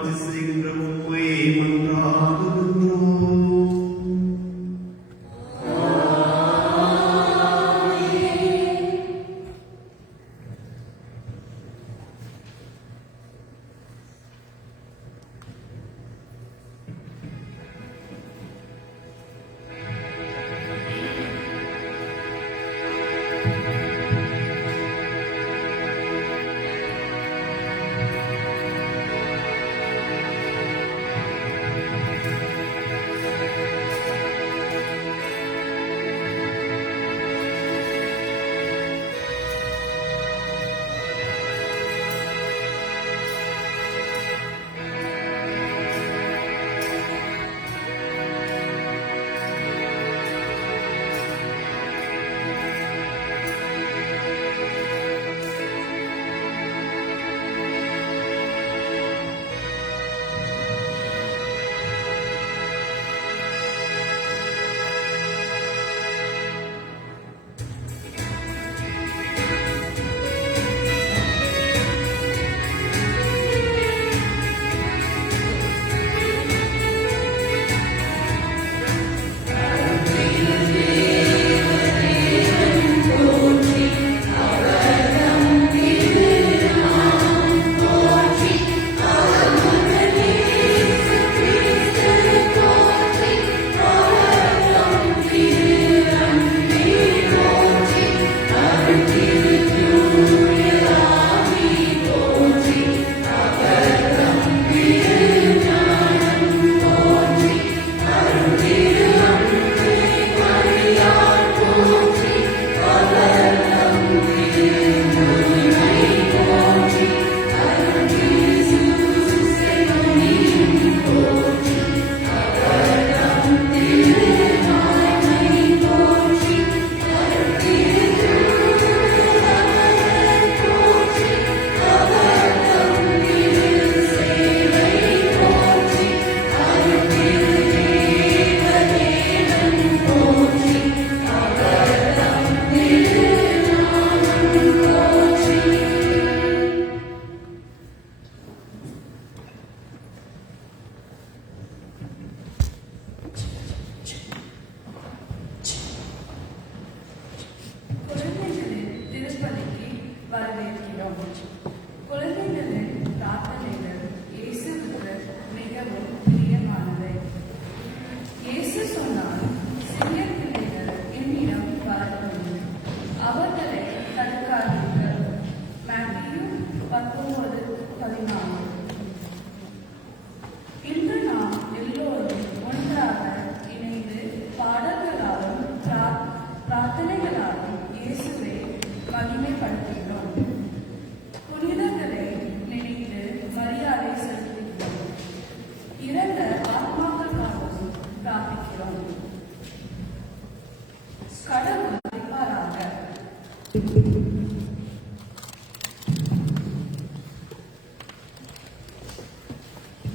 ஆட்சி செய்கின்ற உம்மை மன்றாடுகின்றோம்.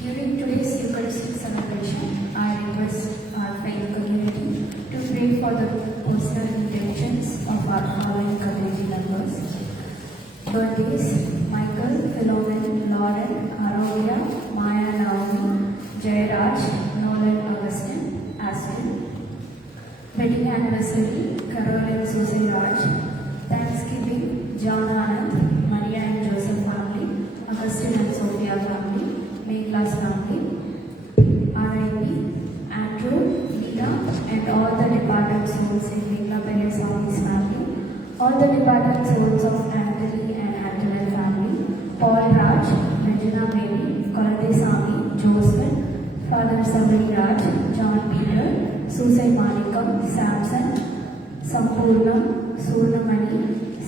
During today's Eucharistic celebration, I request our faith community to pray for the personal intentions of our following community members. Birthdays: Michael, Philomen, Lauren, Aronia, Maya Naomi, Jayaraj, Nolan Augustine, Aspen. Wedding anniversary: Caroline Susie Raj. Thanksgiving: John Anand, Maria and Joseph family, Augustine and Sophia family, Class family, R.I.P. Andrew, Leela, and all the departed souls in Megla Perez Swami's family, all the departed souls of Anthony and Antoinette family, Paul Raj, Regina Mary, Kalade Sami, Joseph, Father Sabri Raj, John Peter, Susai Manikam, Samson, Sampurna, Surnamani,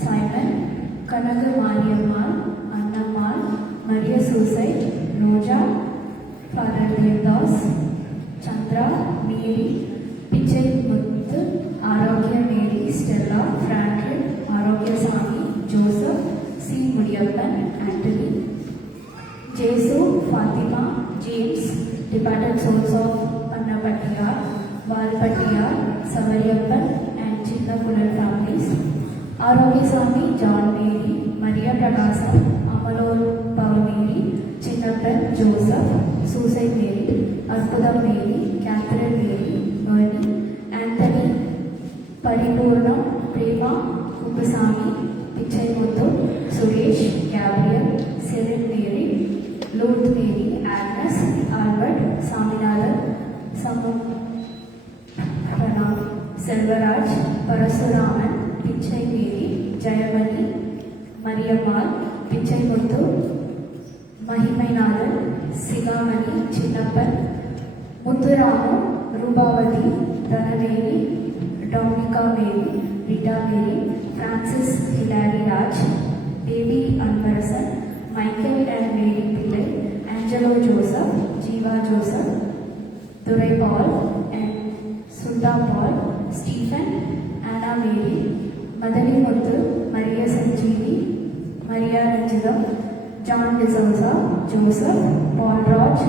Simon, Kanaga Mariammal, Annamal, Maria Susai, Roja, Father Devdas, Chandra, Mary, Pichai Muthu, Arogya Mary, Stella, Franklin, Arogya Sami, Joseph, C. Mudiyappan, Anthony, Jesu, Fatima, James, departed souls of Anna Pattiyar, Val Pattiyar, Samariyappan, and Chinna Kulan families, Arogya Sami, John Mary, Maria Prakasa, Amalol Paul Mary, Chinna Chinnapan Joseph, Susan Mary, Arpada Mary, Catherine Mary, Bernie, Anthony Paripurna, Prema, Kupasami, Pichai Muthu, Suresh, Gabriel, Cyril Mary, Lourdes Mary, Agnes, Albert, Saminathan, Pranam, Selvaraj, Parasuraman, Pichai Mary, Jayavani, Mariammal, Pichai Muthu, Mahimainathan, Sigamani, Chinnappan, Muthuramu, Rubavati, Dhanaveni, Dominica Mary, Rita Mary, Francis Hilary Raj, Baby Anvarasan, Michael and Mary Pillai, Angelo Joseph, Jiva Joseph, Durai Paul and Sudha Paul, Stephen, Anna Mary, Madani Muthu, Maria Sanjeevi, Maria Ranjita, John D'Souza, Joseph, Paul Raj,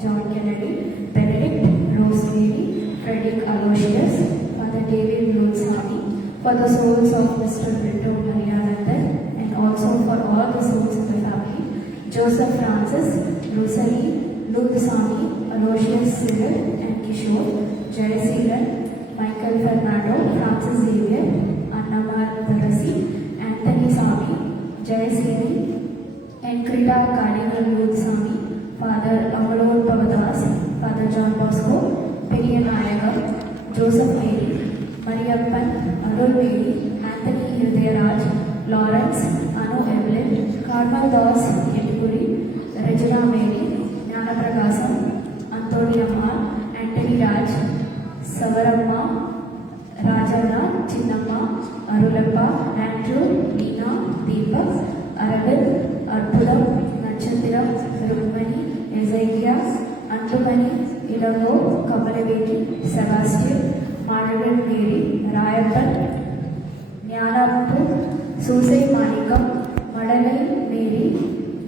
John Kennedy, Benedict, Rosemary, Frederick Aloysius, Father David Lutsami, for the souls of Mr. Brito Maria London, and also for all the souls of the family, Joseph Francis, Rosalie, Lutsami, Aloysius Cyril and Kishore, Jayasiran, Michael Fernando, Francis Xavier, Annamar Darasi, Anthony Sami, Jayasiri, and Krita Cardinal Lutsami, Father Amalur Pavadas, Father John Bosco, Periyan Nayagar, Joseph Mary, Mariappan, Arul Mary, Anthony Hridayaraj, Lawrence, Anu Evelyn, Karmal Das Yedipuri, Regina Mary, Jnana Pragasam, Anthony Amma, Anthony Raj, Savaramma, Rajana, Chinnamma, Arulappa, Andrew, Nina, Deepak, Aravind, Arpudam, Nachandira, Rukmani, Ezekiel, Antumani, Ilango, Kamalaveti, Sebastian, Madhavan Mary, Rayappan, Jnanappu, Susai Manikam, Madalai Mary,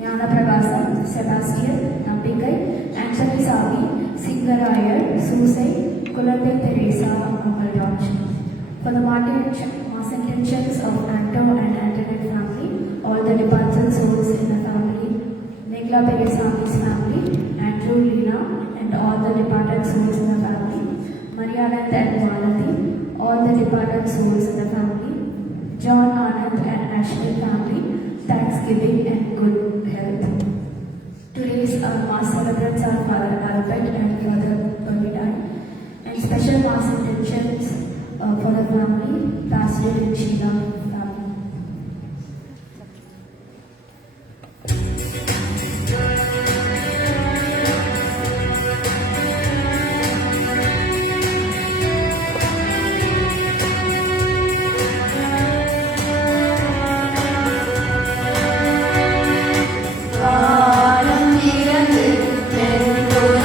Jnana Pragasam, Sebastian, Nambikai, Anthony Savi, Singarayar, Susai, Kulambe Teresa, Kamal Raj. For the mass intentions of Anto and Antoinette family, all the departed souls in the family, Megla Peresami's family, Andrew, Lina, and all the departed souls in the family, Marianand and Malati, all the departed souls in the family, John, Anand and Ashley family, thanksgiving and good health. Today's mass celebrants are Father Albert and Father Bernadine, and special mass intentions for the family, Pastor and Sheila family. காலம் இறந்து வெண்புற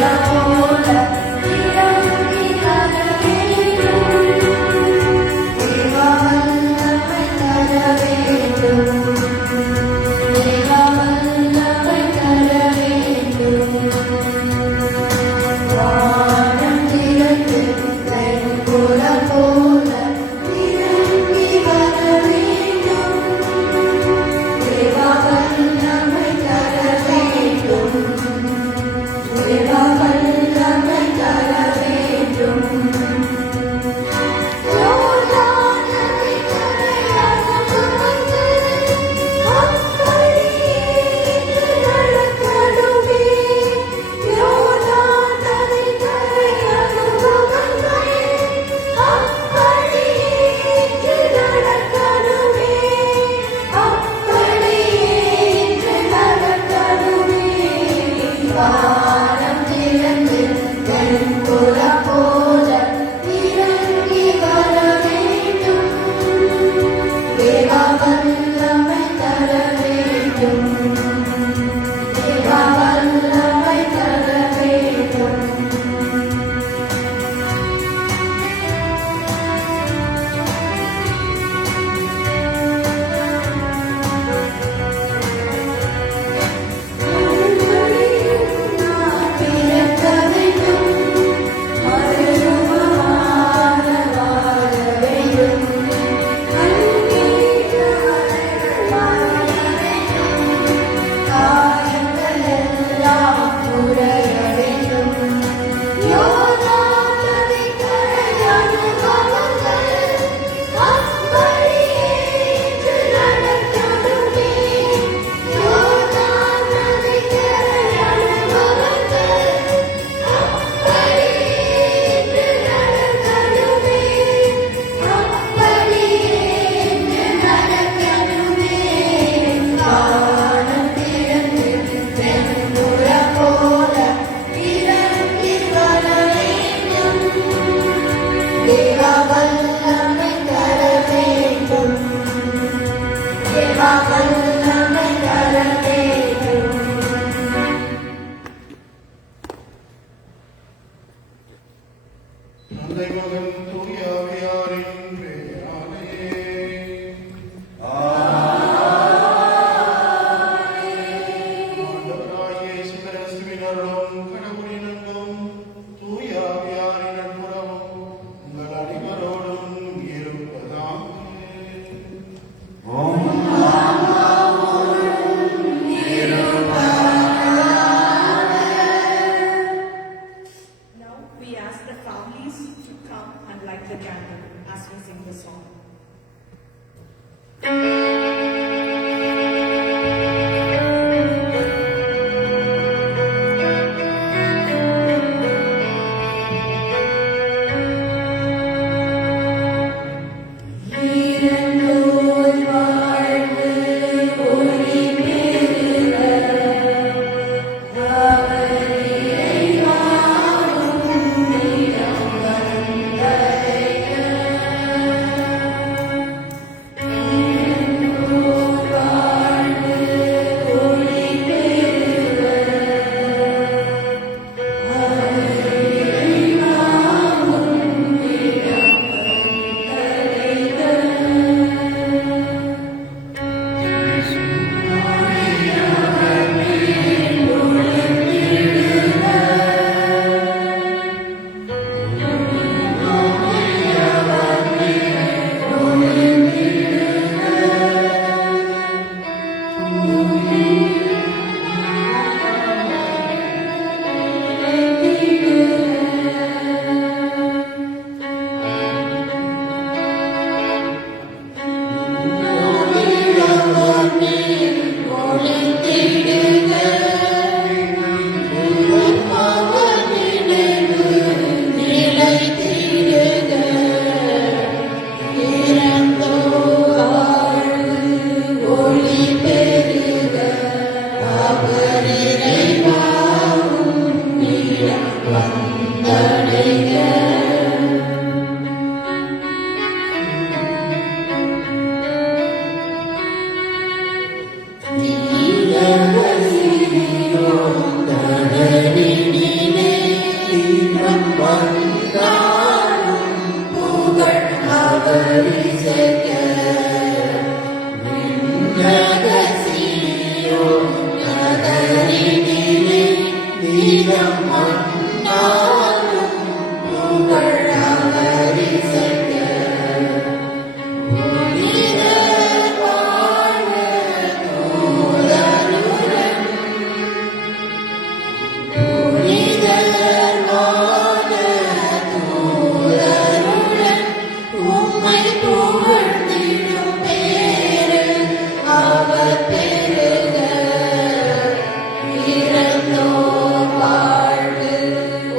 தந்தை மகன் தூய ஆவியாரின் பெயராலே. ஆண்டவராகிய இயேசு கிறிஸ்துவின் அருளும் கடவுளின் அன்பும் தூய ஆவியாரின் நட்புறவும் உங்கள் அனைவரோடும் இருப்பதாக. Now we ask the families to come and light the candle as we sing the song.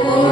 Oh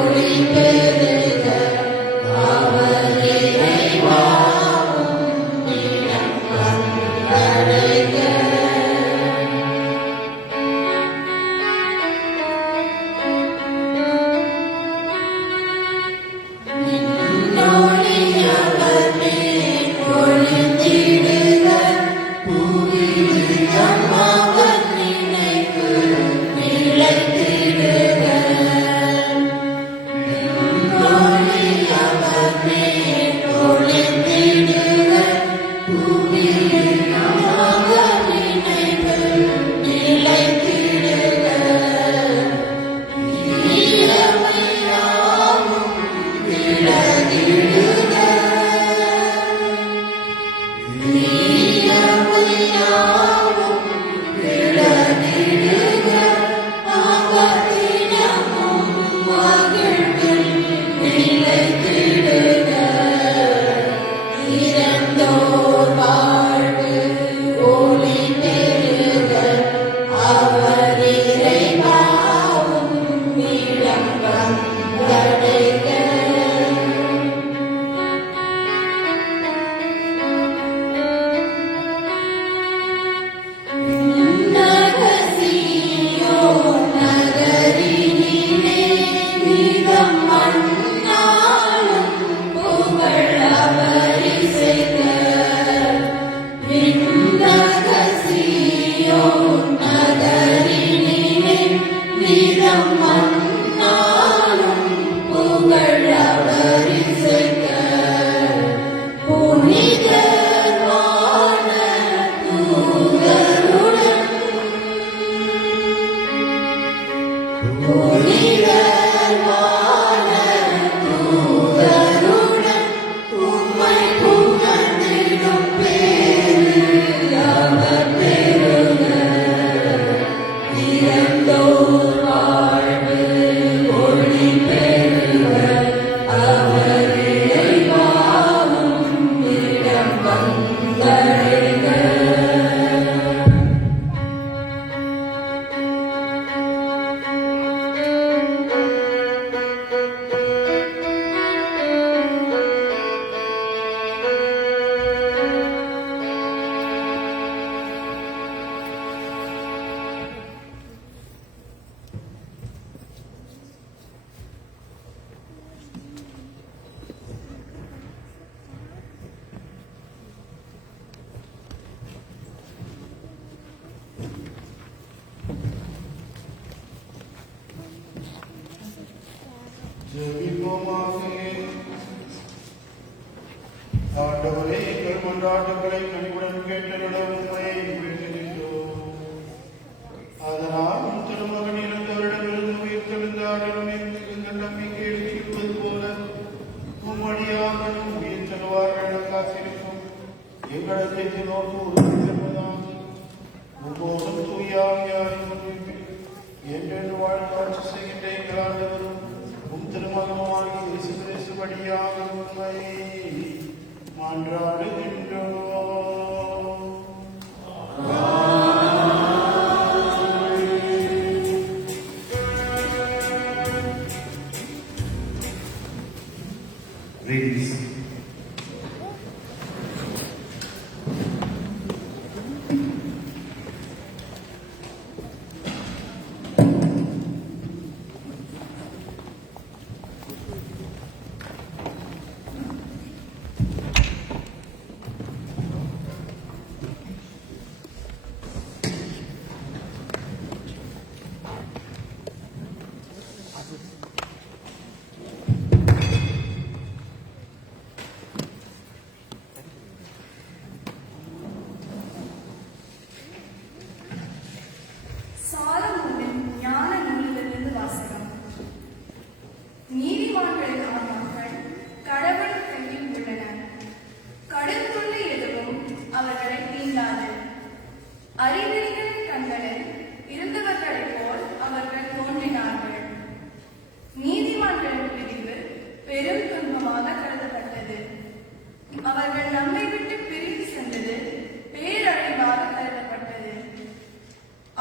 ஜெபிப்போமாக. ஆண்டவரே, எங்கள் மன்றாட்டுகளை கனிவுடன் கேட்டருளும் உம்மை வேண்டுகின்றோம். அதனால் உம் திருமகன் இறந்தவரிடமிருந்து உயிர்த்தெழுந்தார் எங்கள் நம்பிக்கை எடுத்திருப்பது போல உம்மடியாகவும் உயிர் செல்வார்கள் காத்திருக்கும் எங்களை நோக்கு உறுதிப்படுவதாக உம்மோடும் தூயாவியாரும் என்றென்று வாழ்ந்தாட்சி செய்கின்ற எங்கள் ஆண்டவரும் உம் திருமகமாகி இயேசு கிறிஸ்து வழியாக உம்மை மன்றாடுகின்றோம். Readings. சாலமோனின் ஞான நூலிலிருந்து வாசகம். நீதிமான்களின் ஆன்மாக்கள் கடவுள் கையில் உள்ளன. கடற்கொள்ளை எதுவும் அவர்களை தீண்டாது. அறிஞர்களின் கண்களில் இருந்தவர்களைப் போல் அவர்கள் தோன்றினார்கள். நீதிமான்களின் பிரிவு பெரும் துன்பமாக கருதப்பட்டது. அவர்கள் நம்மை விட்டு பிரிந்து சென்றது பேரழிவாக கருதப்பட்டது.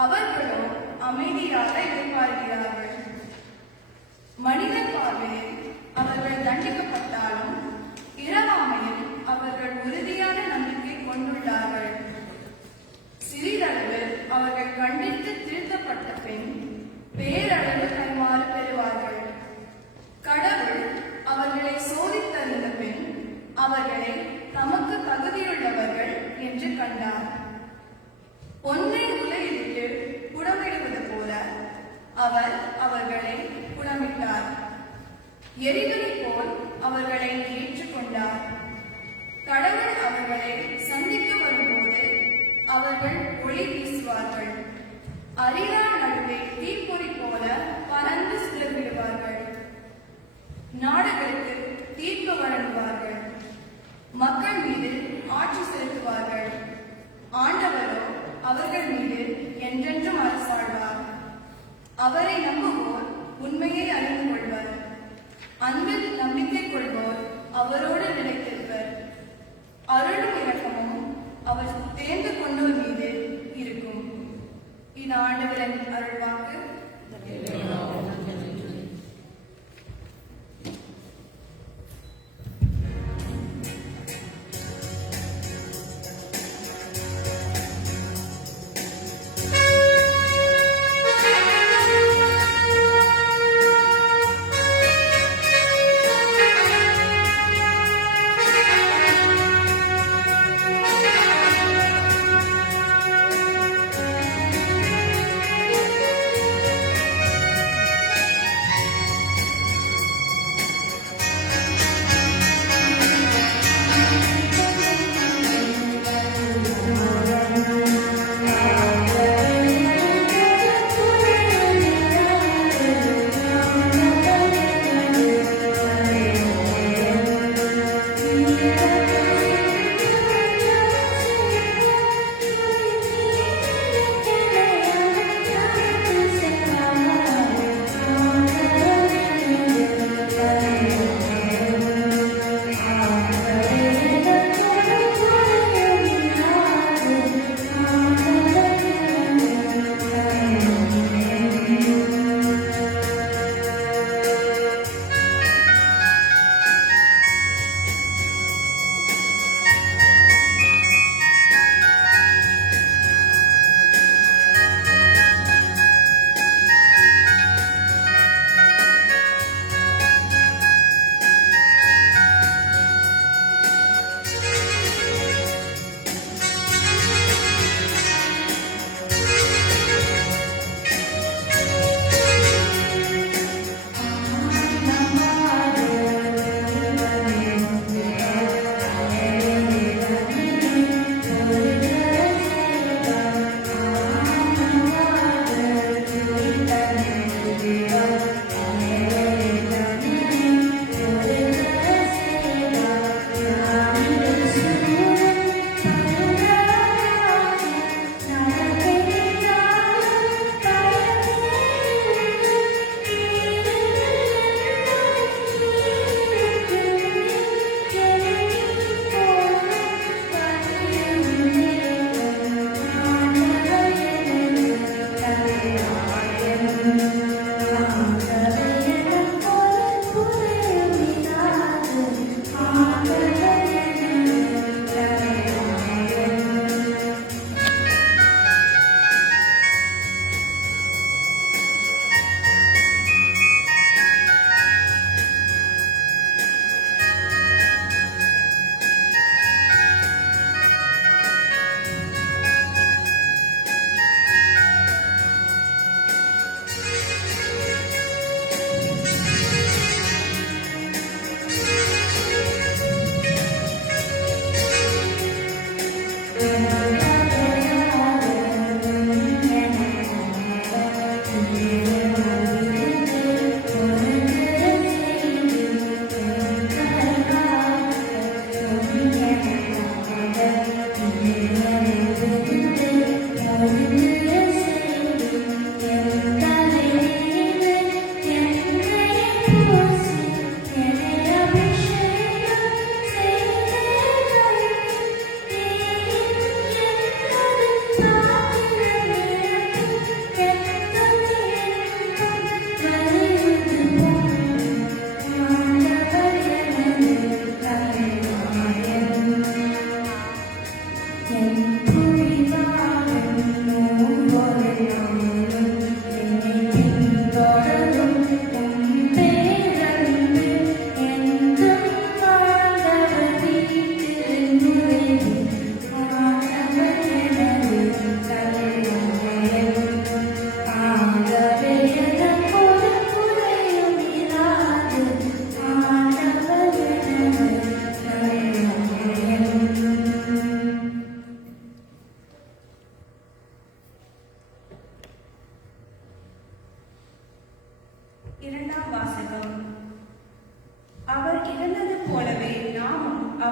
அவர்களோ அமைதியாக எதிர்பார்க்கிறார்கள். மனித பார்வையில் அவர்கள் தண்டிக்கப்பட்டாலும் இரவாமையில் அவர்கள் உறுதியான நம்பிக்கை கொண்டுள்ளார்கள். சிறிதளவு அவர்கள் கண்டித்து திருத்தப்பட்ட பின் பேரளவு கைமாறு பெறுவார்கள். கடவுள் அவர்களை சோதித்தறிந்த பின் அவர்களை தமக்கு தகுதியுள்ளவர்கள் என்று கண்டார். பொன்னை உலையிலிட்டு புடமிடுவது போல அவர் அவர்களை புடமிட்டார். எரிதலை போல் அவர்களை ஏற்றுக்கொண்டார். கடவுள் அவர்களை சந்திக்க வரும்போது அவர்கள் ஒளி வீசுவார்கள். அரிதா நடுவே தீப்பொறி போல பறந்து சிதறிவிடுவார்கள். நாடுகளுக்கு தீர்ப்பு வழங்குவார்கள். மக்கள் மீது ஆட்சி செலுத்துவார்கள். ஆண்டவரோ அவர்கள் மீது என்றென்றும் அரசாழ்வார். அவரை நம்புவோர் உண்மையை அறிந்து கொள்வர். அன்பில் நம்பிக்கை கொள்வோர் அவரோடு நிலைத்திருப்பர். அருளும் இரக்கமும் அவர் தேர்ந்து கொண்டோர் மீது இருக்கும். இது ஆண்டவரின் அருள்வாக்கு.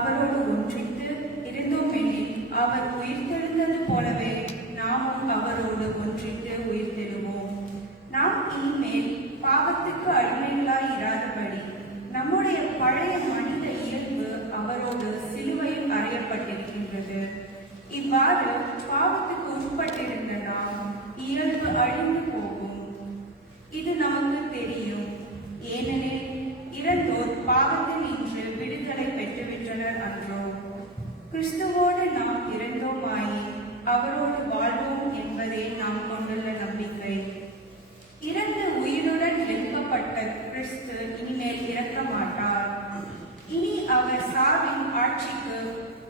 அவரோடு ஒன்றித்து இருந்தோமெனில் அவர் உயிர்த்தெழுந்தது போலவே நாமும் அவரோடு ஒன்றித்து உயிர்த்தெழுவோம். நாம் இனிமேல் பாவத்துக்கு அடிமைகளாய் இராதபடி நம்முடைய பழைய மனித இயல்பு அவரோடு சிலுவையில் அறையப்பட்டிருக்கின்றது. இவ்வாறு பாவத்துக்கு உட்பட்டிருந்த நாம் இயல்பு அழிந்து போகும். இது நமக்கு தெரியும். ஏனெனில் இறந்தோர் பாவத்தில் இன்று விடுதலை பெற்றுவிட்டனர் அன்றோ? கிறிஸ்துவோடு நாம் இறந்தோமாயின் அவரோடு வாழ்வோம் என்பதே நாம் கொண்டுள்ள நம்பிக்கை. இறந்து உயிருடன் எழுப்பப்பட்ட கிறிஸ்து இனிமேல் இறக்க மாட்டார். இனி அவர் சாவின் ஆட்சிக்கு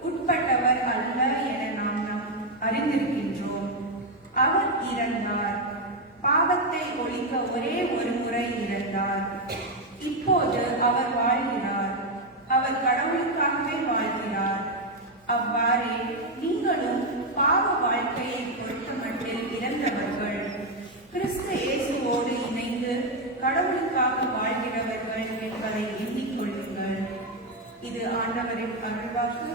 உட்பட்டவர் அல்ல என நாம் அறிந்திருக்கின்றோம். அவர் இறந்தார். பாவத்தை ஒழிக்க ஒரே ஒரு முறை இறந்தார். இப்போது அவர் வாழ்கிறார். அவர் கடவுளுக்காகவே வாழ்கிறார். அவ்வாறே நீங்களும் பாவ வாழ்க்கையை பொறுத்தமட்டில் இறந்தவர்கள் கிறிஸ்து இயேசுவோடு இணைந்து கடவுளுக்காக வாழ்கிறவர்கள் என்பதை எண்ணிக்கொள்ளுங்கள். இது ஆண்டவரின் அருள்வாக்கு.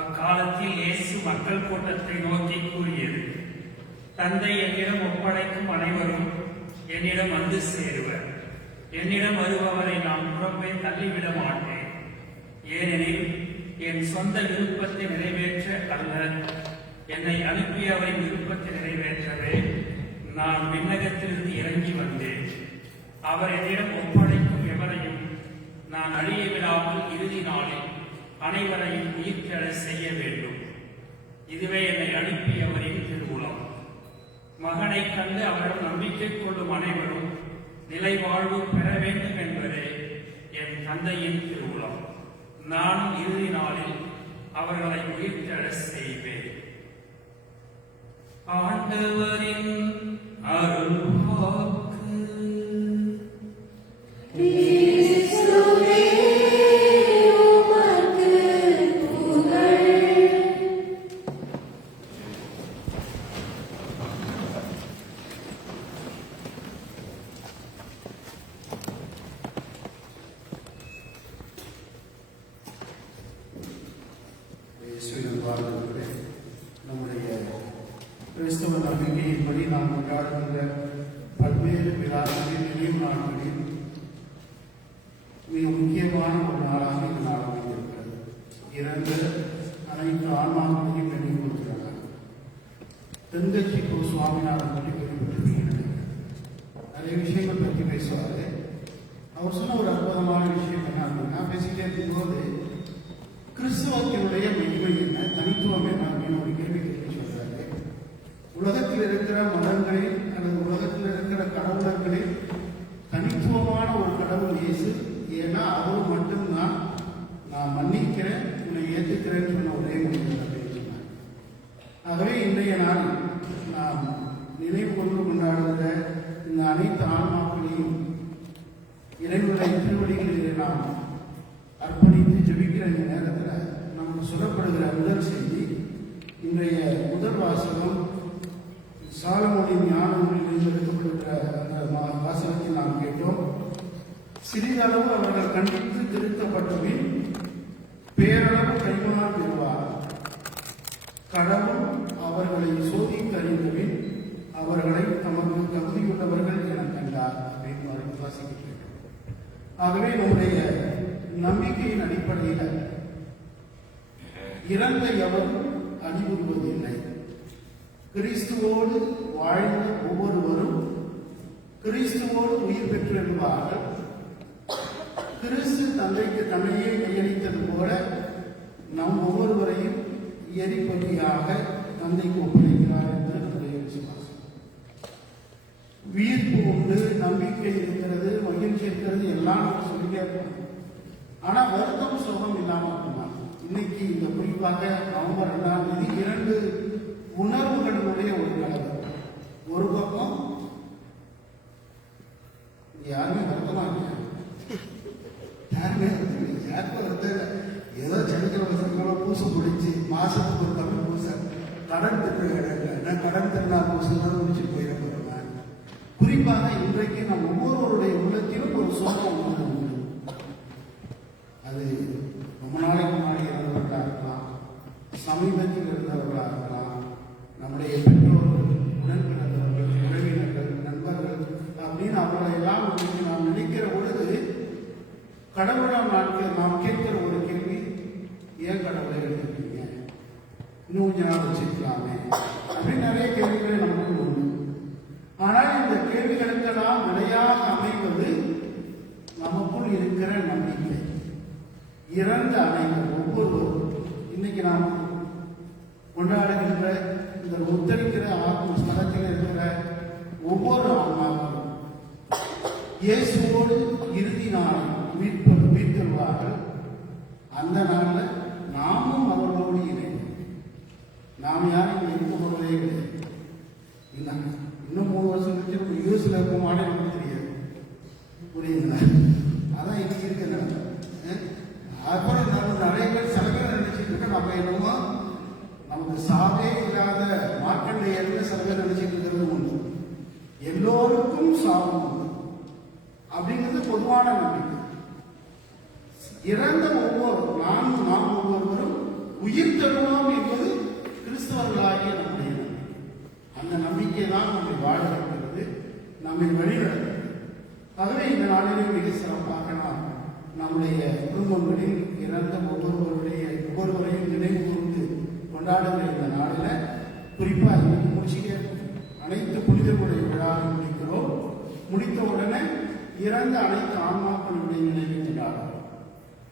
அக்காலத்தில் இயேசு மக்கள் கூட்டத்தை நோக்கி கூறியது, தந்தை என்னிடம் ஒப்படைக்கும் அனைவரும் என்னிடம் வந்து சேருவர். என்னிடம் வருபவரை நான் புறம்பே தள்ளிவிட மாட்டேன். ஏனெனில் என் சொந்த விருப்பத்தை நிறைவேற்ற அல்ல, என்னை அனுப்பியவரின் விருப்பத்தை நிறைவேற்றவே நான் விண்ணகத்திலிருந்து இறங்கி வந்தேன். அவர் என்னிடம் ஒப்படைக்கும் எவரையும் நான் அழிய விடாமல் இறுதி நாளில் அனைவரையும் உயிர்த்தெழ செய்ய வேண்டும். இதுவே என்னை அனுப்பியவரின் திருவுளம். மகனை கண்டு அவரிடம் நம்பிக்கை கொள்ளும் அனைவரும் நிலை வாழ்வு பெற வேண்டும் என்பதே என் தந்தையின் திருவுளம். நானும் இறுதி நாளில் அவர்களை உயிர்த்தெழ செய்வேன். ஆண்டவரின் அருள்வாக்கு. நம்முடைய கிறிஸ்தவ நம்பிக்கையின்படி நாம் கொண்டாடுகின்ற பல்வேறு விழாக்களில் நினைவு நாட்களில் மிக முக்கியமான ஒரு நாளாக இந்த நாள் அமைந்திருக்கிறது. இறந்த அனைத்து ஆன்மாக்களையும் நினைவு கொடுக்கிறார்கள். தென்கட்சி சுவாமிநாதன் பற்றி கேள்விப்பட்டிருக்கீங்க. நிறைய விஷயங்கள் பற்றி பேசுவாரு. அவர் சொன்ன ஒரு அற்புதமான விஷயம் என்ன அப்படின்னா, பேசிட்டே இருக்கும்போது கிறிஸ்தவத்தினுடைய மென்மை என்ன, தனித்துவம் என்ன அப்படின்னு ஒரு கேள்வி கேட்டு சொல்றாரு. உலகத்தில் இருக்கிற மதங்களில் அல்லது உலகத்தில் இருக்கிற கடவுளர்களில் தனித்துவமான ஒரு கடவுள் இயேசு. ஏன்னா அவர் மட்டும்தான் நான் மன்னிக்கிறேன், உன்னை ஏற்றுக்கிறேன்னு சொன்ன ஒரே மனிதன் அப்படின்னு சொன்னார். ஆகவே இன்றைய நாள் நாம் நினைவு கொண்டு கொண்டாடுகிற இந்த அனைத்து ஆன்மாக்களையும் இறைவனை திருவடிகளிலே நாம் அர்ப்பணித்து ஜெபிக்கிற இந்த நேரத்தில் நமக்கு சொல்லப்படுகிற முதல் செய்தி, இன்றைய முதல் வாசகம் சாலமோனின் ஞான நூலில் எடுக்கப்படுகிற அந்த வாசகத்தை நாம் கேட்டோம். சிறிதளவு அவர்கள் கண்டித்து திருத்தப்பட்டபின் பேரளவு கைகளால் பெறுவார். கடவுள் அவர்களை சோதித்து அறிந்தபின் அவர்களை தமக்கு தகுதியுள்ளவர்கள் என கண்டார் அப்படின்னு அவர்கள் வாசிக்க. ஆகவே நம்முடைய நம்பிக்கையின் அடிப்படையில் இறந்த எவரும் அழிவுறுவதில்லை. கிறிஸ்துவோடு வாழ்ந்த ஒவ்வொருவரும் கிறிஸ்துவோடு உயிர் பெற்றிருப்பார்கள். கிறிஸ்து தந்தைக்கு தன்னையே கையளித்தது போல நம் ஒவ்வொருவரையும் எரிபலியாக தந்தைக்கு ஒப்படைக்கிறார் என்று நம்முடைய விசுவாசம். உயிர்ப்பு உண்டு, நம்பிக்கை இருக்கிறது, மகிழ்ச்சி இருக்கிறது, எல்லாம் சொல்லிட்டே இருப்பாங்க. ஆனா வருத்தம் சுகம் இல்லாமல் இருந்தாங்க. இன்னைக்கு இந்த குறிப்பாக நவம்பர் 2ஆம் தேதி 2 உணர்வுகளுடைய ஒரு கலவை. ஒரு பக்கம் யாருமே வருத்தமா இல்லையா? யாருமே யாருக்கும் வந்து ஏதோ செடிக்கிற வசதிகளோ பூசை பிடிச்சி மாசத்துக்கு ஒரு தமிழ் பூசை கடன் திருவிழா கடன் திருவிழா பூசை தான் முடிச்சு போயிடப்படுறேன். குறிப்பாக இன்றைக்கு நம் ஒவ்வொருவருடைய உள்ளத்திலும் ஒரு சோகம் உண்டு. அது ரொம்ப நாளைக்கு முன்னாடி இருந்தவர்களாக இருக்கலாம், சமீபத்தில் இருந்தவர்களாக இருக்கலாம், நம்முடைய பெற்றோர்கள், உடன் பிறந்தவர்கள், உறவினர்கள், நண்பர்கள் அப்படின்னு அவர்களை எல்லாம் நாம் நினைக்கிற பொழுது கடவுளாம் நாட்கள் நாம் கேட்கிற ஒரு கேள்வி, ஏன் கடவுளை எடுத்துருக்கீங்க, இன்னும் கொஞ்ச நாள் வச்சிருக்கலாமே அப்படின்னு நிறைய கேள்விகளை நமக்கு உண்டு. ஆனால் இந்த கேள்விகளுக்கெல்லாம் விடையாக அமைவது நமக்குள் இருக்கிற நம்பிக்கை. இறந்த அனைவர் ஒவ்வொருவரும் இன்னைக்கு நாம் கொண்டாடுகின்ற இந்த உத்தரிக்கிற ஆத்ம ஸ்தலத்தில் இருக்கிற ஒவ்வொரு ஆன்மாக்களும் இயேசுவோடு இறுதி நாள் உயிர்த்தெழுவார்கள். அந்த நாளில் நாமும் அவர்களோடு இணைவோம். நாம் யாரும் இங்கே இருக்க போவதே கிடையாது. இன்னும் 3 வருஷம் கழிச்சு நம்ம யூஎஸ்ல இருக்க மாட்டே நமக்கு தெரியாது. புரியுதுங்களா? அதான் இன்னைக்கு இருக்கிற அப்புறம் நம்ம நிறைய பேர் சில பேர் நினைச்சிட்டு இருக்க நம்ம என்னமோ நமக்கு சாவே இல்லாத மார்க்கண்டேயர்னு சில பேர் நினைச்சிட்டு இருக்கிறது உண்டு. எல்லோருக்கும் சாபம் உண்டு அப்படிங்கிறது பொதுவான நம்பிக்கை. இறந்த நாம் ஒவ்வொருவரும் உயிர் தருவோம் என்பது கிறிஸ்தவர்களாகிய நம்முடைய நம்பிக்கை. அந்த நம்பிக்கை தான் நம்மை வாழ வைக்கிறது, நம்மை வழிநடத்துகிறது. ஆகவே இந்த நாளிலே மிக சிறப்பாக நாம் நம்முடைய குடும்பங்களில் இறந்த ஒவ்வொருவரையும் நினைவு கூர்ந்து கொண்டாடுகிற இந்த நாளில் குறிப்பாக இன்னைக்கு முடிச்சுக்க அனைத்து புனிதர்களுடைய விழாவை முடிக்கிறோம். முடித்த உடனே இறந்த அனைத்து ஆன்மாக்களுடைய நினைவை கொண்டாடுறோம்.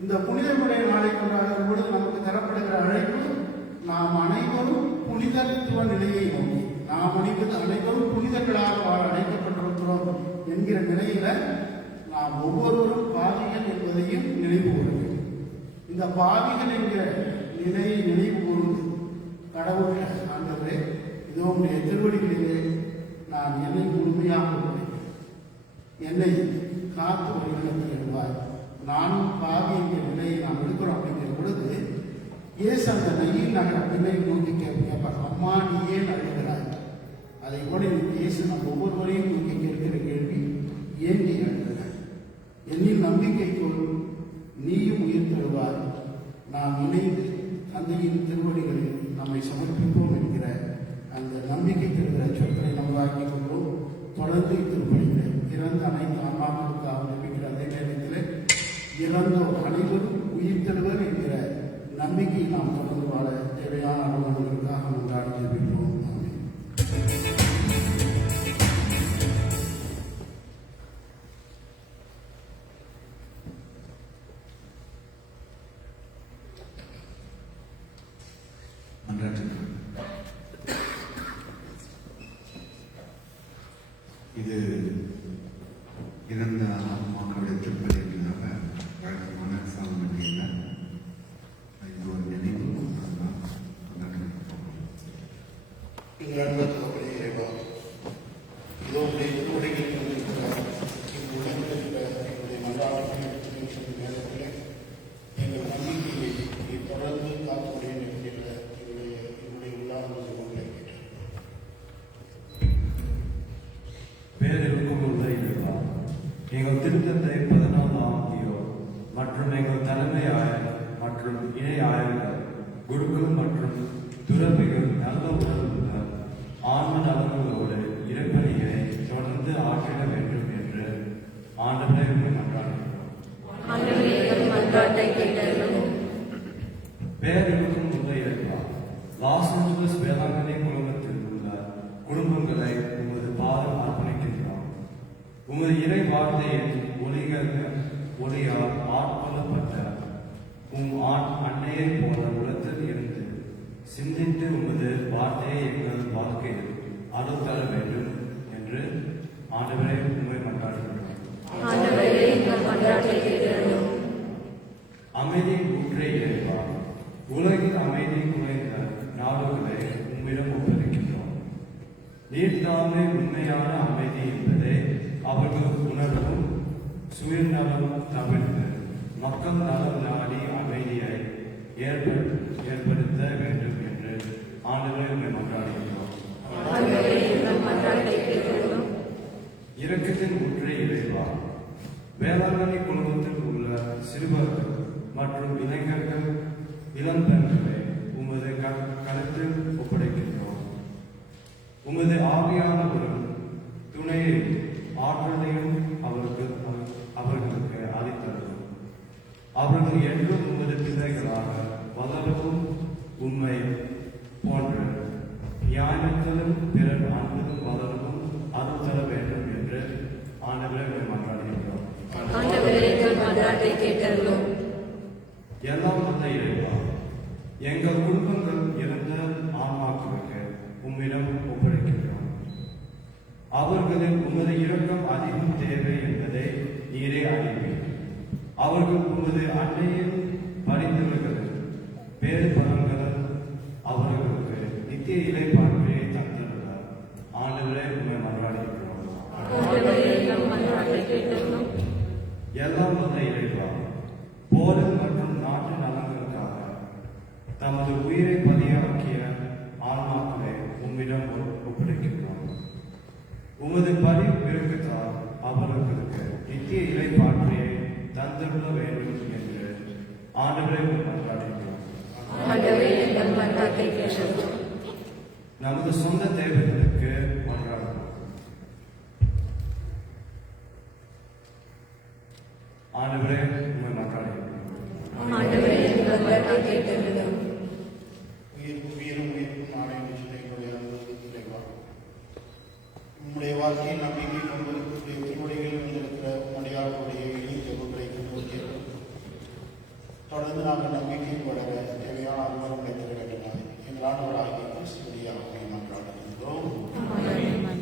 இந்த புனிதர்களுடைய நாளை கொண்டாடுகிற பொழுது நமக்கு தரப்படுகிற அழைப்பு, நாம் அனைவரும் புனிதத்துவ நிலையை நோக்கி நாம் அனைவரும் புனிதர்களாக வாழ அழைக்கப்பட்டிருக்கிறோம் என்கிற நிலையில நாம் ஒவ்வொருவரும் பாவிகள் என்பதையும் நினைவு கூறுகிறோம். இந்த பாவிகள் என்கிற நிலையை நினைவு கூர்ந்து கடவுள் ஆண்டவரே, இதோ உடைய திருவடிகளிலே நான் என்னை முழுமையாக என்னை காத்து வழிநடத்தி எழுவார். நானும் பாவி என்கிற நிலையை நாம் எடுக்கிறோம் அப்படிங்கிற பொழுது இயேசு அந்த நெய்யில் நகர பிள்ளை நோக்கி கேட்பார், அம்மா நீ ஏன் அழுகிறாய்? அதை போல இயேசு நம் ஒவ்வொருவரையும் நோக்கி கேட்கிற கேள்வி, ஏன் நீ அழுகிறாய்? என்னில் நம்பிக்கை கொள், நீயும் உயிர் தருவார். நாம் இணைந்து தந்தையின் திருவடிகளில் நம்மை சமர்ப்பிப்போம் என்கிற அந்த நம்பிக்கை தருகிற சொற்களை நம்மளாக்கிக் கொள்வோம். தொடர்ந்து திருப்பணிகள் இறந்த அனைத்து ஆன்மாக்களுக்காக நம்பிக்கிற அதே நேரத்தில் இறந்தோர் அனைவரும் உயிர் தருவர் என்கிற நம்பிக்கை நாம் தொடர்ந்து வாழ தேவையான அனுபவங்களுக்காக கொண்டாடி ஜெபிப்போம். இது இறந்த ஆத்மாக்களுடைய திருப்பதிகளாக வழக்கமான சாமட்டியில் இது ஒரு நினைவு அதுதான் கொண்டாடப்பட்டோம். எங்கள் அன்பத்தில் அப்படியே இறைவா, இதோ உடைய திருவடிகளில் கொண்டிருக்கிற இவ்வுலகில் எங்களுடைய மன்றாட்டங்களை எடுத்து நேரத்தில் எங்கள் நம்பிக்கையை நீ தொடர்ந்து காத்துடைய நிலையில் என்னுடைய உள்ளார்ந்த கொண்டே பேரிருக்கும் உள்ள இறைவா, எங்கள் திருத்தந்தை 14ஆம் தியோ மற்றும் எங்கள் தலைமை ஆயர் மற்றும் இணை ஆயர்கள், குருக்கள் மற்றும் துறவிகள் நல்ல உணர்வுள்ள ஆன்ம நலங்களோடு இறைப்பணியை தொடர்ந்து ஆற்றிட வேண்டும் என்று ஆண்டவரை மன்றாடுகிறோம். பேரிருக்கும் உள்ள இறைவா, லாஸ் ஏஞ்சலஸ் வேளாங்கண்ணி குழுமத்தில் உள்ள குடும்பங்களை உமது பாதம் அர்ப்பணிக்கின்றோம். உமது இறை வார்த்தையின் ஒளியால் ஆட்கொள்ளப்பட்ட அன்னையை போல உலகத்தில் இருந்து சிந்தித்து உமது வார்த்தையை எங்கள் வாழ்க்கையில் அருள் தர வேண்டும் என்று ஆண்டவரை உண்மை மன்றாடுகிறோம். அமைதி ஊற்றே இறைவா, உலகில் அமைதி குறைந்த நாடுகளை உம்மிடம் ஒப்படைக்கின்றோம். நீர்தாமே உண்மையான அமைதி என்பதை அவர்கள் உணர்வும் சுயநலம் தவிர்த்து மக்கள் நலம் நாடி அமைதியை ஏற்படுத்த வேண்டும் என்று ஆண்டவரை உண்மை மன்றாடுகிறோம். இரக்கத்தின் ஊற்றே இறைவா, வேளாங்கண்ணி குழுமத்தில் உள்ள சிறுவர்கள் மற்றும் இளைஞர்கள் இளம்பெண்களை உமது கருத்தில் ஒப்படைக்கின்றோம். உமது ஆவியானவரும் துணையை ஆற்றலையும் அவர்களுக்கு அளித்தரும். அவர்கள் என்றும் உமது பிள்ளைகளாக வளரவும் உண்மை போன்ற ஞானத்திலும் பிறர் அன்பும் வளரவும் அருள் தர வேண்டும் என்று ஆண்டவரை மன்றாடுகிறோம். எல்லாம் வந்த இறைவா, எங்கள் குடும்பங்கள் இருந்த ஆன்மாக்களுக்கு உம்மிடம் ஒப்படைக்கின்றோம். அவர்களின் உமது இரக்கம் அதிகம் தேவை என்பதை நீரே அறிவீர். அவர்கள் உமது அன்னையின் பரிந்துரைகள் பேரு பலன்கள் அவர்களுக்கு நித்திய இலைப்பான்மையை தந்திருந்தார். ஆண்டவரே உண்மை மன்றாடுகிறோம். எல்லாம் வந்த இறைவா, போரில் மற்றும் நாட்டு நலன்களுக்காக தமது உயிரை பலியாக்கிய ஆன்மாக்களை உம்மிடம் ஒப்படைக்கின்றோம். உமது பலி விருப்பத்தால் அவர்களுக்கு நித்திய இலைப்பாற்றியை தந்திருக்க வேண்டும் என்று ஆண்டவரை மன்றாடுகிறோம். நமது சொந்த தேவைகளுக்கு மன்றாடுகிறோம். ஆண்டவரே உண்மை மன்றாடுகிறோம். உயிரும் நானே எங்களுடைய இறைவா, உம்முடைய வாழ்க்கையில் நம்பிக்கை கொண்டு திருவடிகளில் வந்திருக்கிற மடியாளுடைய எளிய ஜெபங்களை கொண்டு தொடர்ந்து நாங்கள் நம்பிக்கையில் வளர தேவையான அனுபவங்களை தர வேண்டுமாய் எங்கள் ஆண்டவராகிய கிறிஸ்துவியாக மன்றாடுகின்றோம்.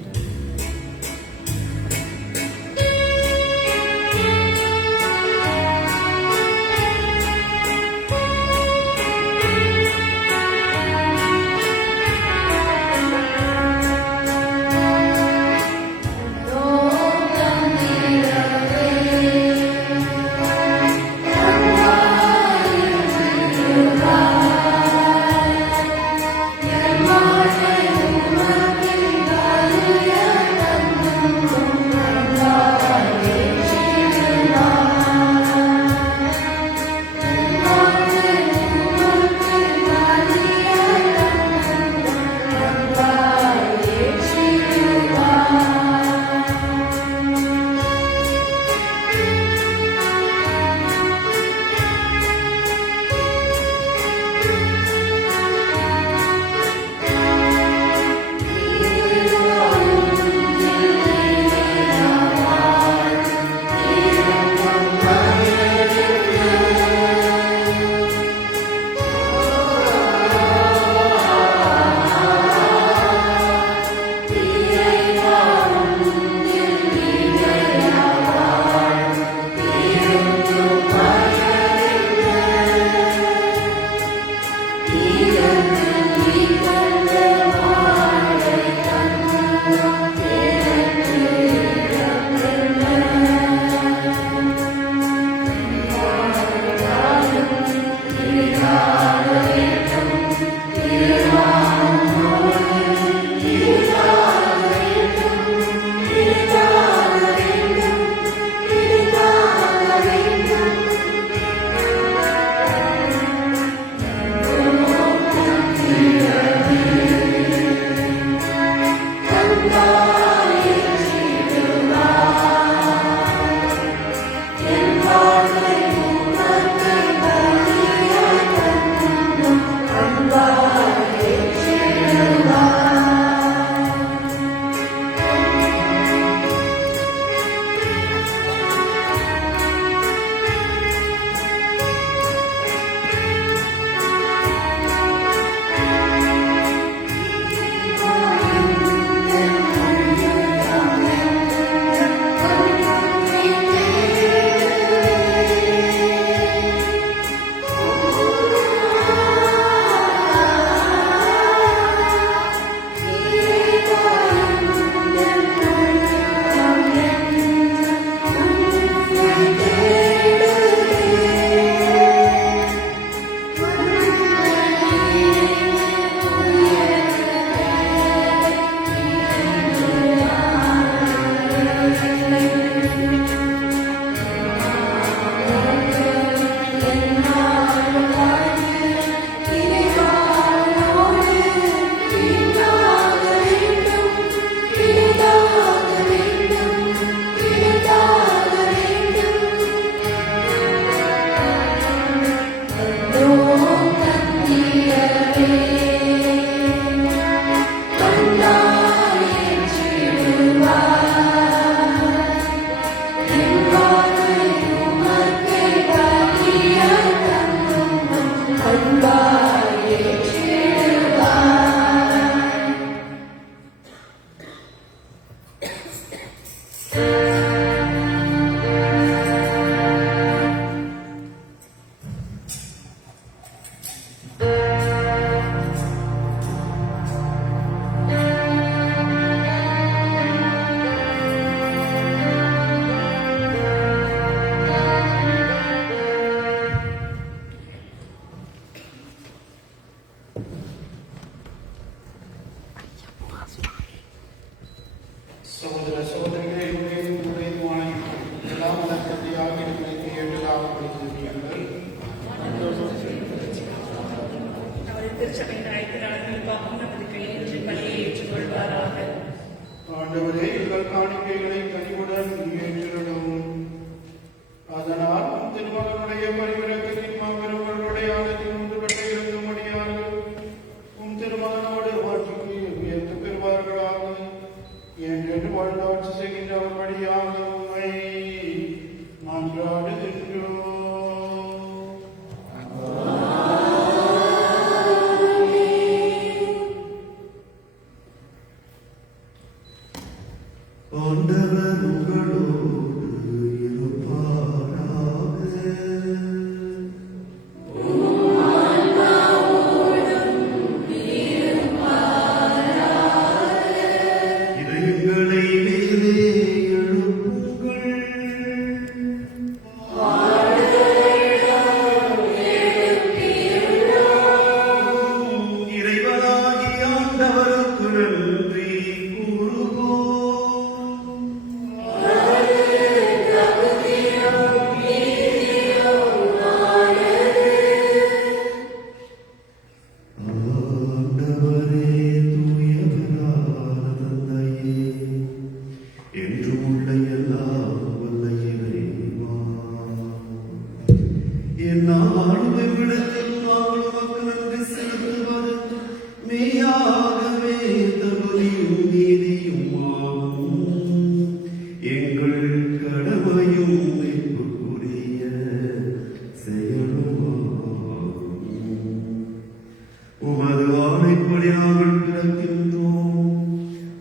சகோதர சகோதரிகளே, என்னுடைய எல்லாம் வளர்ச்சியாக எங்களுக்கு ஏற்றலாகப்படுகிறீர்கள். அவரை திருச்சபையின் அனைத்து நலன்களுக்காகவும் நமது கையேற்று பலியை ஏற்றுக்கொள்வாராக. ஆண்டவரே, எங்கள் காணிக்கைகளை கனிவுடன் ஏற்றிடும். அதனால் திருமகனுடைய பரிவிறக்கத்தின் மாபெருங்களுடைய ஆலயத்தில் ஒன்று பெற்ற இருக்கும்படியார்கள் திருமகனோடு வாழ்க்கைக்கு உயர்த்து பெறுவார்களாக. என்று வாழ்ந்தாட்சி செய்கின்ற அவர் வழியாக உண்மை மன்றாடுகின்றோம். ஆண்டவர் உங்களோடு இருப்பாராக. இதயங்களை மேலே எழுப்புங்கள். இறைவனாகிய ஆண்டவருக்கு நன்றி கூறுவோம். ஆண்டவரே, தூயவரான தந்தையே, என்றும் உள்ள எல்லாம் வல்ல இறைவா, எந்நாளும் எவ்விடத்தில் நாங்கள் உமக்கு நன்றி செலுத்துவது மெய்யாகவே தகுதியும் நீதியும் ஆகும். எங்கள் கடமையும் மீட்புக்குரிய செயலுமாகும். உமது ஆணைப்படி நாங்கள் பிறக்கின்றோம்.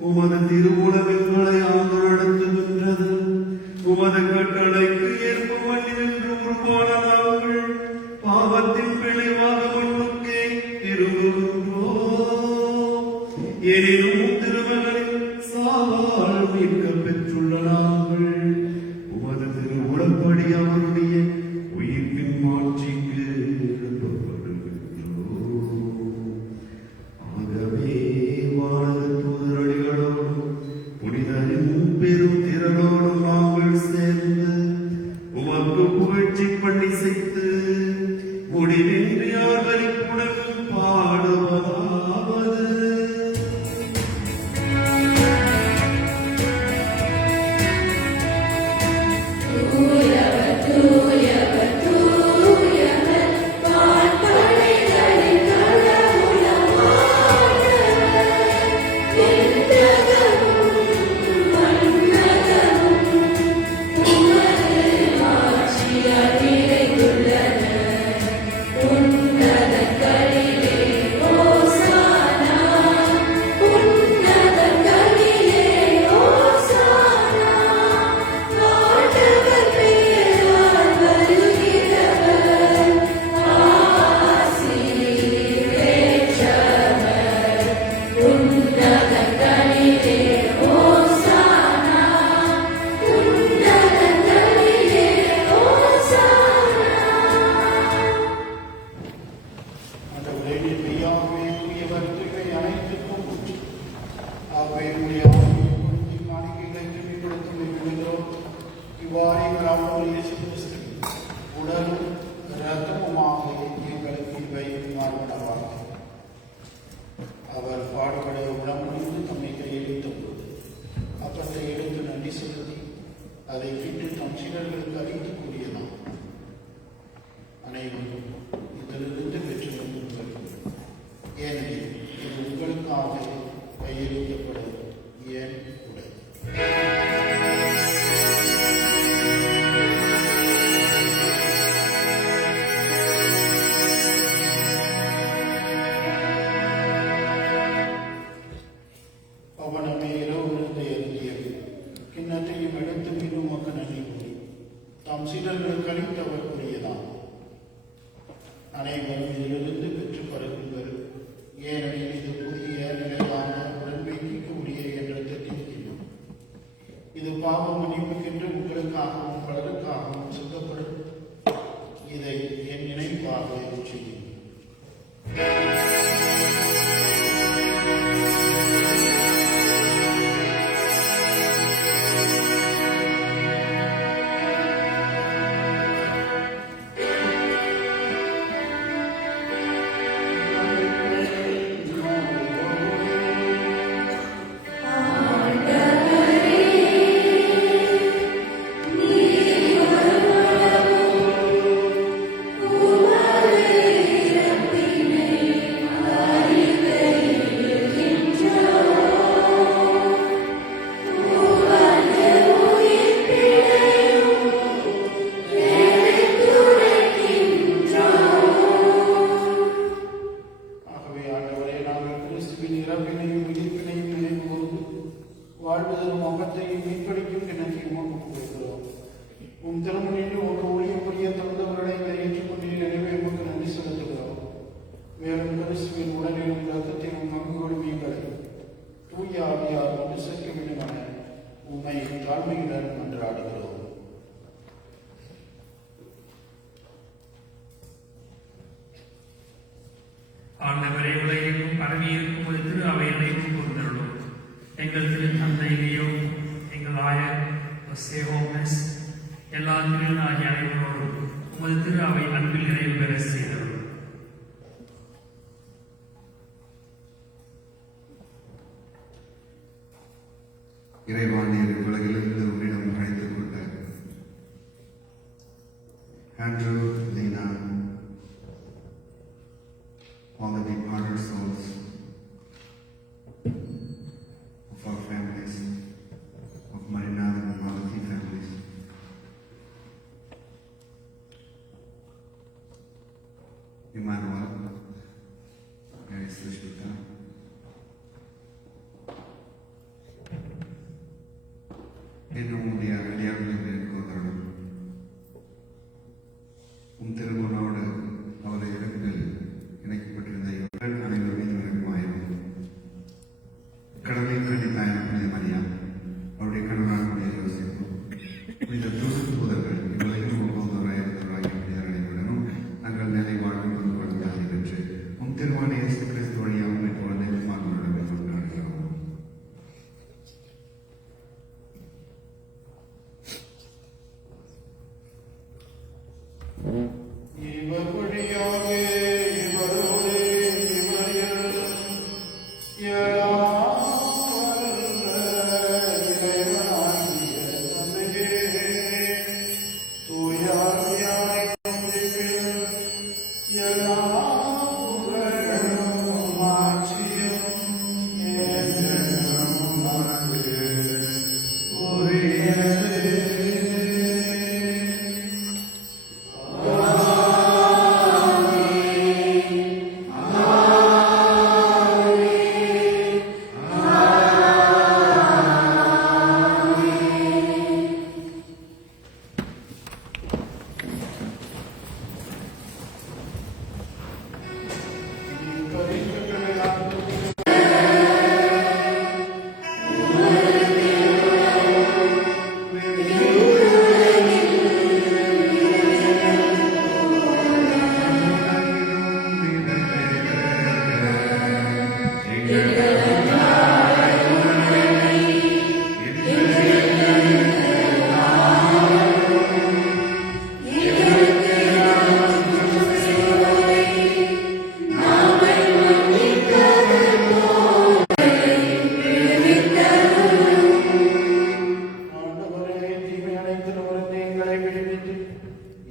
உமது திருவுளம் எங்களை ஆண்டு நடத்துகின்றது. உமது கட்டளைக்கு ஏற்ப மண்ணினின்று உருவான நாங்கள் பாவத்தின் விளைவாக முன்னுக்கே திரும்புகின்றோம். எனினும் திருமகளின் சாவால் மீட்க பெற்றுள்ள நாங்கள் உமது திருவுளப்படி அவருடைய உயிர்ப்பின் மாட்சிக்கு எழுப்பப்படுகின்றோம். ஆகவே வானக தூதரடிகளோடும் புனிதரின் பெரும் திரளோடும் நாங்கள் சேர்ந்து உமக்கு புகழ்ச்சி பண்ணி செய்து முடிவின்றி ஆர்வலிப்புடன் பாடுவதாவது. ஆண்டவரே, நீர் மெய்யாகவே தூயவர், தூய்மை அனைத்துக்கும் ஊற்று. ஆகவே உம்முடைய ஆவியை பொருந்தி காணிக்கைகளை தூய்மைப்படுத்த வேண்டுகிறோம். இவ்வாறு எங்கள் ஆண்டவர் இயேசு கிறிஸ்து உடலும் இரத்தமுமாக எங்களுக்கு இவை மாறுபடவாக. அவர் பாடுபட உடம்புணிந்து தம்மை கையெழுத்தும் போது அப்பத்தை எடுத்து நன்றி செலுத்தி அதை விட்டு தம் சீடர்களுக்கு அறிந்து கூறியதாம். அனைவரும் இதிலிருந்து பெற்று கொள்ளுங்கள். ஏனெனில் இது உங்களுக்காக கையெழுத்தப்படும் என் உடல். அவனமே இரவு இருந்து எழுதியது கிண்ணத்தையும் எடுத்து மீண்டும் உமக்கு நன்றி கூறி தாம் சீடர்களுக்கு அளித்தவர் கூறியதாம். அனைவரும் இதிலிருந்து பெற்றுக் கொள்ளுங்கள். ஏனெனில் இது புதிய நிலையான உடன்படிக்கைக்கு இறப்பினையும் உயிர்ப்பினையும் நினைவுகூர்ந்து வாழ்வதற்கு மகத்தையும் மீட்பளிக்கும் கிணத்தையும் ஒப்புக்கொள்கிறோம். உன் திருமணியில் ஒரு ஊழியம் புரிய தந்தவர்களை ஏற்றுக்கொண்டீர். எனவே உமக்கு நன்றி செலுத்துகிறோம். மேலும் கிறிஸ்துவின் உடலிலும் இரத்தத்திலும் பங்கு கொள்வீங்களை தூய ஆவியார் ஒன்று சேர்க்க வேண்டுமென உம்மை தாழ்மையுடன் மன்றாடுகிறோம். ஆண்டவரே, உலகெங்கும் பரவியிருக்கும் ஒரு திரு அவை அனைத்தும் கூர்ந்தருளும். எங்கள் திரு தந்தையிலேயோ எங்கள் ஆயர் ஹோமஸ் எல்லா திருநாகிய அனைவரோடும் உமது திரு அவை அன்பில் நிறைவு பெற செய்தருளும். இறைவாணியர் உலகிலிருந்து உன்னிடம் அழைத்துக் கொண்ட Andrew, Leena, all the departed souls of our families, of Marina and Malathi families. Emmanuel, Mary Sushmita, இன்னும் உடைய அடியார்களை கோதரணும். உன் திருமணோடு அவரை இறப்பில் இணைக்கப்பட்டிருந்த அனைவருடைய இறக்குமாயிரும். கடமை கண்டி தாயான புனித மரியா, அவருடைய கணவனாக யோசிப்பு, புனித தூதர்கள் இவ்வுலகில் ஒவ்வொருவராயிருந்தவராகிய புனிதர் அனைவருடனும் நாங்கள் நிலை வாழ்வு கொண்டு வளர்ந்தாகி பெற்று உன் திருமண இயேசு கிறிஸ்து வழியாகவும் இப்பொழுது மாணவர்களுடன் கொண்டாடுகிறோம். இவர் வழியாக இவரோடு இவரில் எல்லாம் வல்ல இறைவனாகிய தந்தையே, தூய ஆவியாரை ஒன்றிப்பில் எல்லா புகழும் ஆட்சியும் என்றென்றும் உமக்கு உரியது.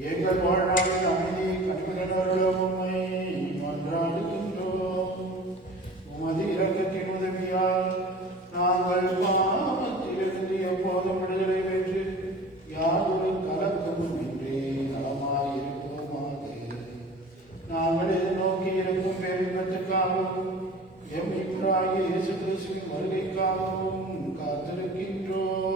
எங்கள் வாழ்நாளில் அமைதியை கண்பிடவர்களும் உம்மை மன்றாடுகின்றோம். உமது இரக்கத்தின் உதவியால் நாங்கள் பாவத்திலிருந்து எப்போதும் விடுதலை பெற்று யாதொரு கலக்கமும் இன்றி நலமாயிருப்போமாக. நாங்கள் எதிர்நோக்கி இருக்கும் பேரின்பத்துக்காகவும் எம் மீட்பராகிய இயேசு கிறிஸ்துவின் வருகைக்காகவும் காத்திருக்கின்றோம்.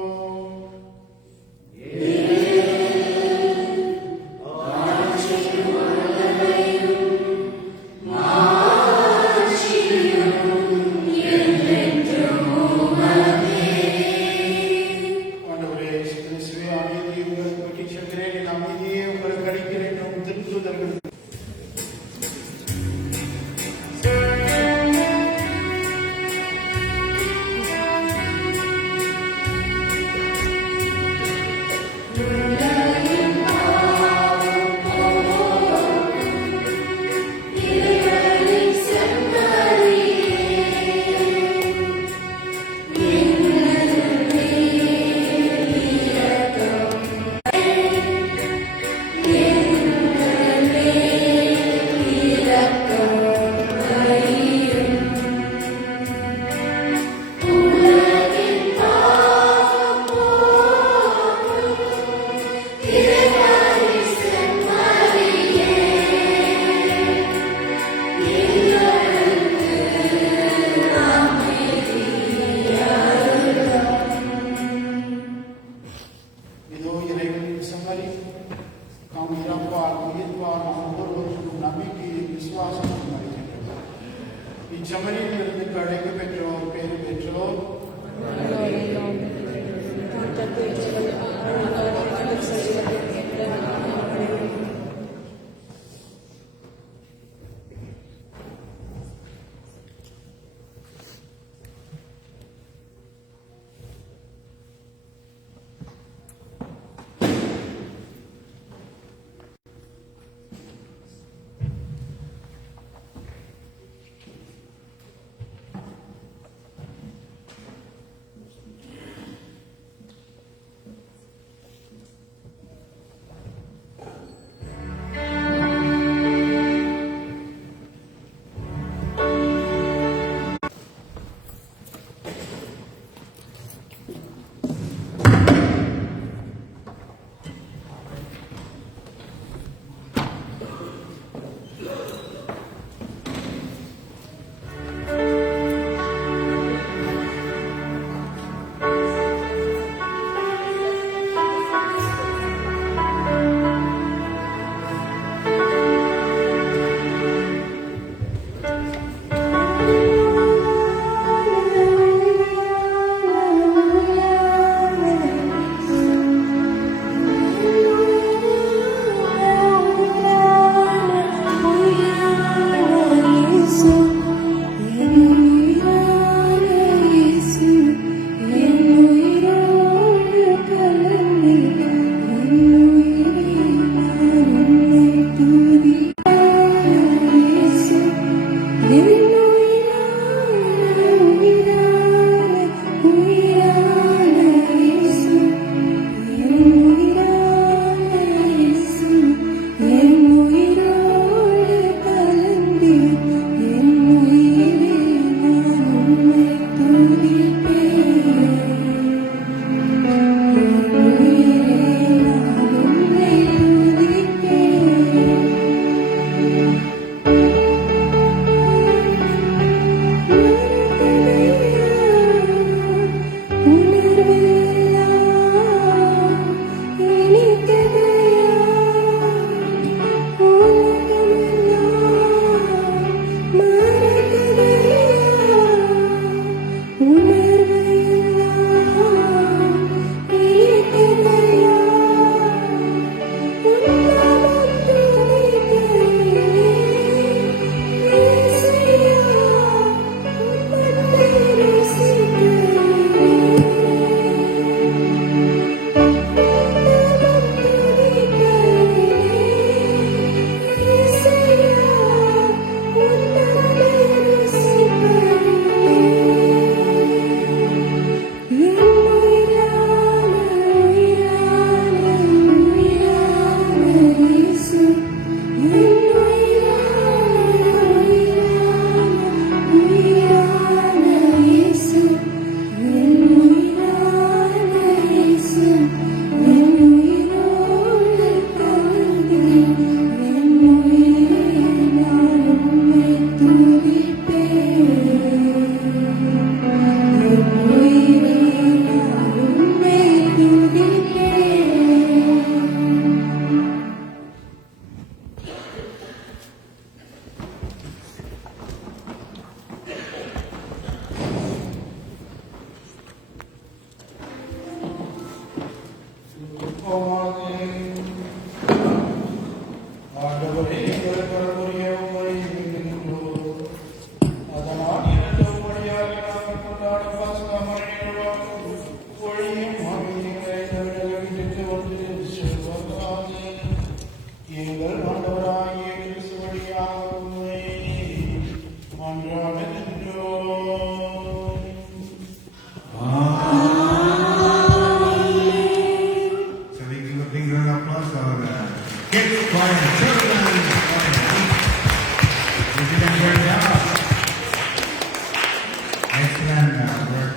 excellent work.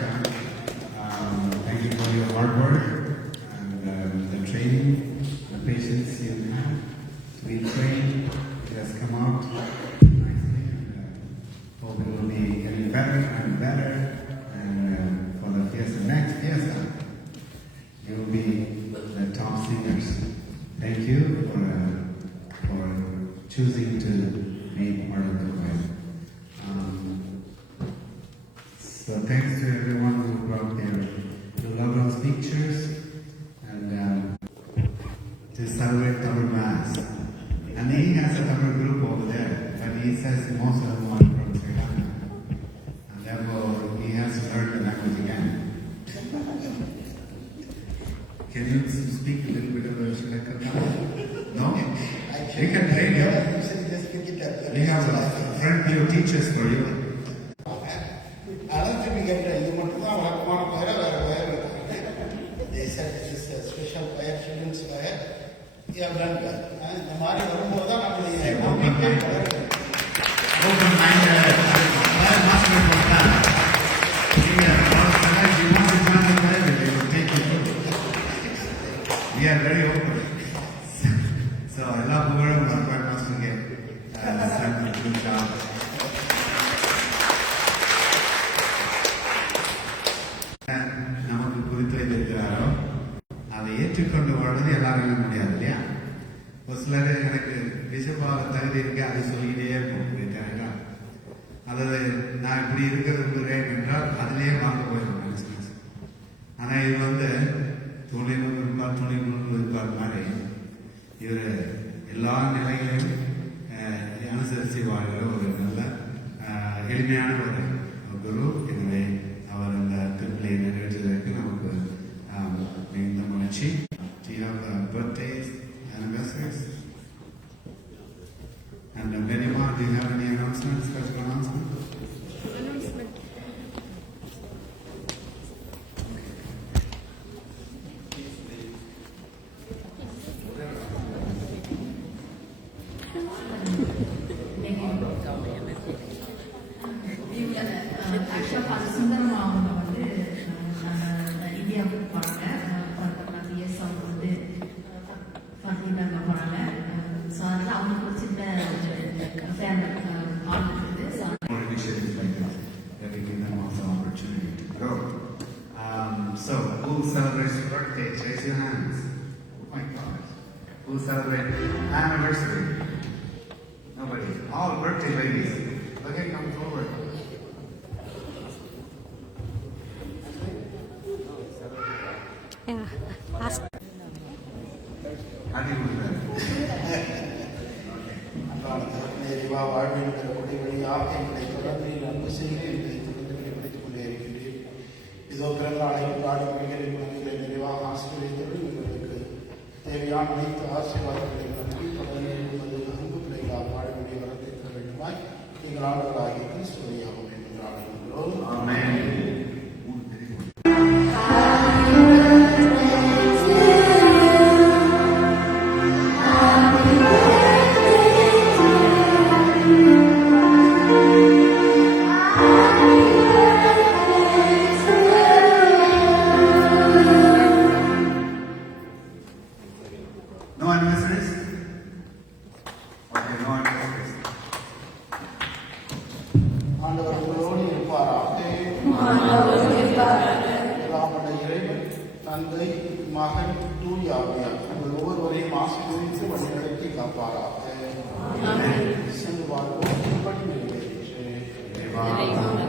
Thank you for your hard work and the training, the patience you have to be trained. It has come out nicely, and hope it will be getting better and better. And for the fiesta, next fiesta, you will be the top singers. Thank you for choosing to be part of the choir. So thanks to everyone who brought their lovely pictures and to celebrate Tamil Mass. And he has a Tamil group over there, but he says most of them are from Sri Lanka. And therefore he has to learn the language again. Can you speak a little bit of Sri Lankan? No? You can train you. We have a friend who teaches for you. அதான் திரும்பி கேட்டேன், இது மட்டும்தான் வழக்கமான பயிரை வேற பயிர் special பயிர் சில்ட்ரன்ஸ் பயிர் இந்த மாதிரி வரும்போது தான் நம்மளுடைய Open-minded, master for that. If you want to join the choir, they will take you through. We are very open. So I love the word of our choir master again. Good job. நமக்கு குறித்து வைத்திருக்கிறாரோ அதை ஏற்றுக்கொண்டு வாழ்வது எல்லாரும் முடியாது இல்லையா? ஒரு சிலர் எனக்கு பிஷப்பாக தகுதி இருக்கு, அதை சொல்லிக்கிட்டே இருக்கும். அதாவது நான் இப்படி இருக்க விரும்புகிறேன் என்றால் அதிலேயே வாங்க போயிடும் மனசு. ஆனால் இது துணிவு இருப்பார் மாதிரி இவர் எல்லா நிலைகளையும் அனுசரித்து வாழ்கிற ஒரு நல்ல எளிமையான ஒரு குரு. எனவே அவர் அந்த திருப்பிலை நிறைவேற்றுவதற்கு நமக்கு மிகுந்த மகிழ்ச்சி. Do you have birthdays, anniversaries? And Benima, do you have any announcements, special announcements? So, who celebrates birthdays? Raise your hands. Oh my God. Who celebrates anniversary? Nobody. All birthday ladies. Okay, come forward. Happy birthday. வாழ்வின் வழியாக எங்களை தொடர்ந்து நன்மை செய்து எங்களை தொடர்ந்து கடைபிடித்துக் கொண்டே இருக்கின்றேன். இதோ பிறந்த நாளை கொண்டாடி மொழிகளை குழந்தைகளை நிறைவாக ஆசிரியர்களும் எங்களுக்கு தேவையான அனைத்து ஆசீர்வாதங்களை நம்பி தொடர்ந்து உமது அன்பு பிள்ளைகளாக வாழ வேண்டிய வரத்தை தர வேண்டுமாய் எங்கள் ஆண்டுகளாகிய கிறிஸ்துவையாக வேண்டும் ஆளுகிறோம். No anniversaries? Okay, no anniversaries. ஆண்டவர் உங்களோடு இருப்பாராக. ராமனுடைய இறைவன் தந்தை மகன் தூய ஆவியார் உங்கள் ஒவ்வொருவரையும் ஆசீர்வதித்து வழிநடத்தி காப்பாராக. சென்று வாழ்வோம்.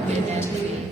நிறைவேற்று.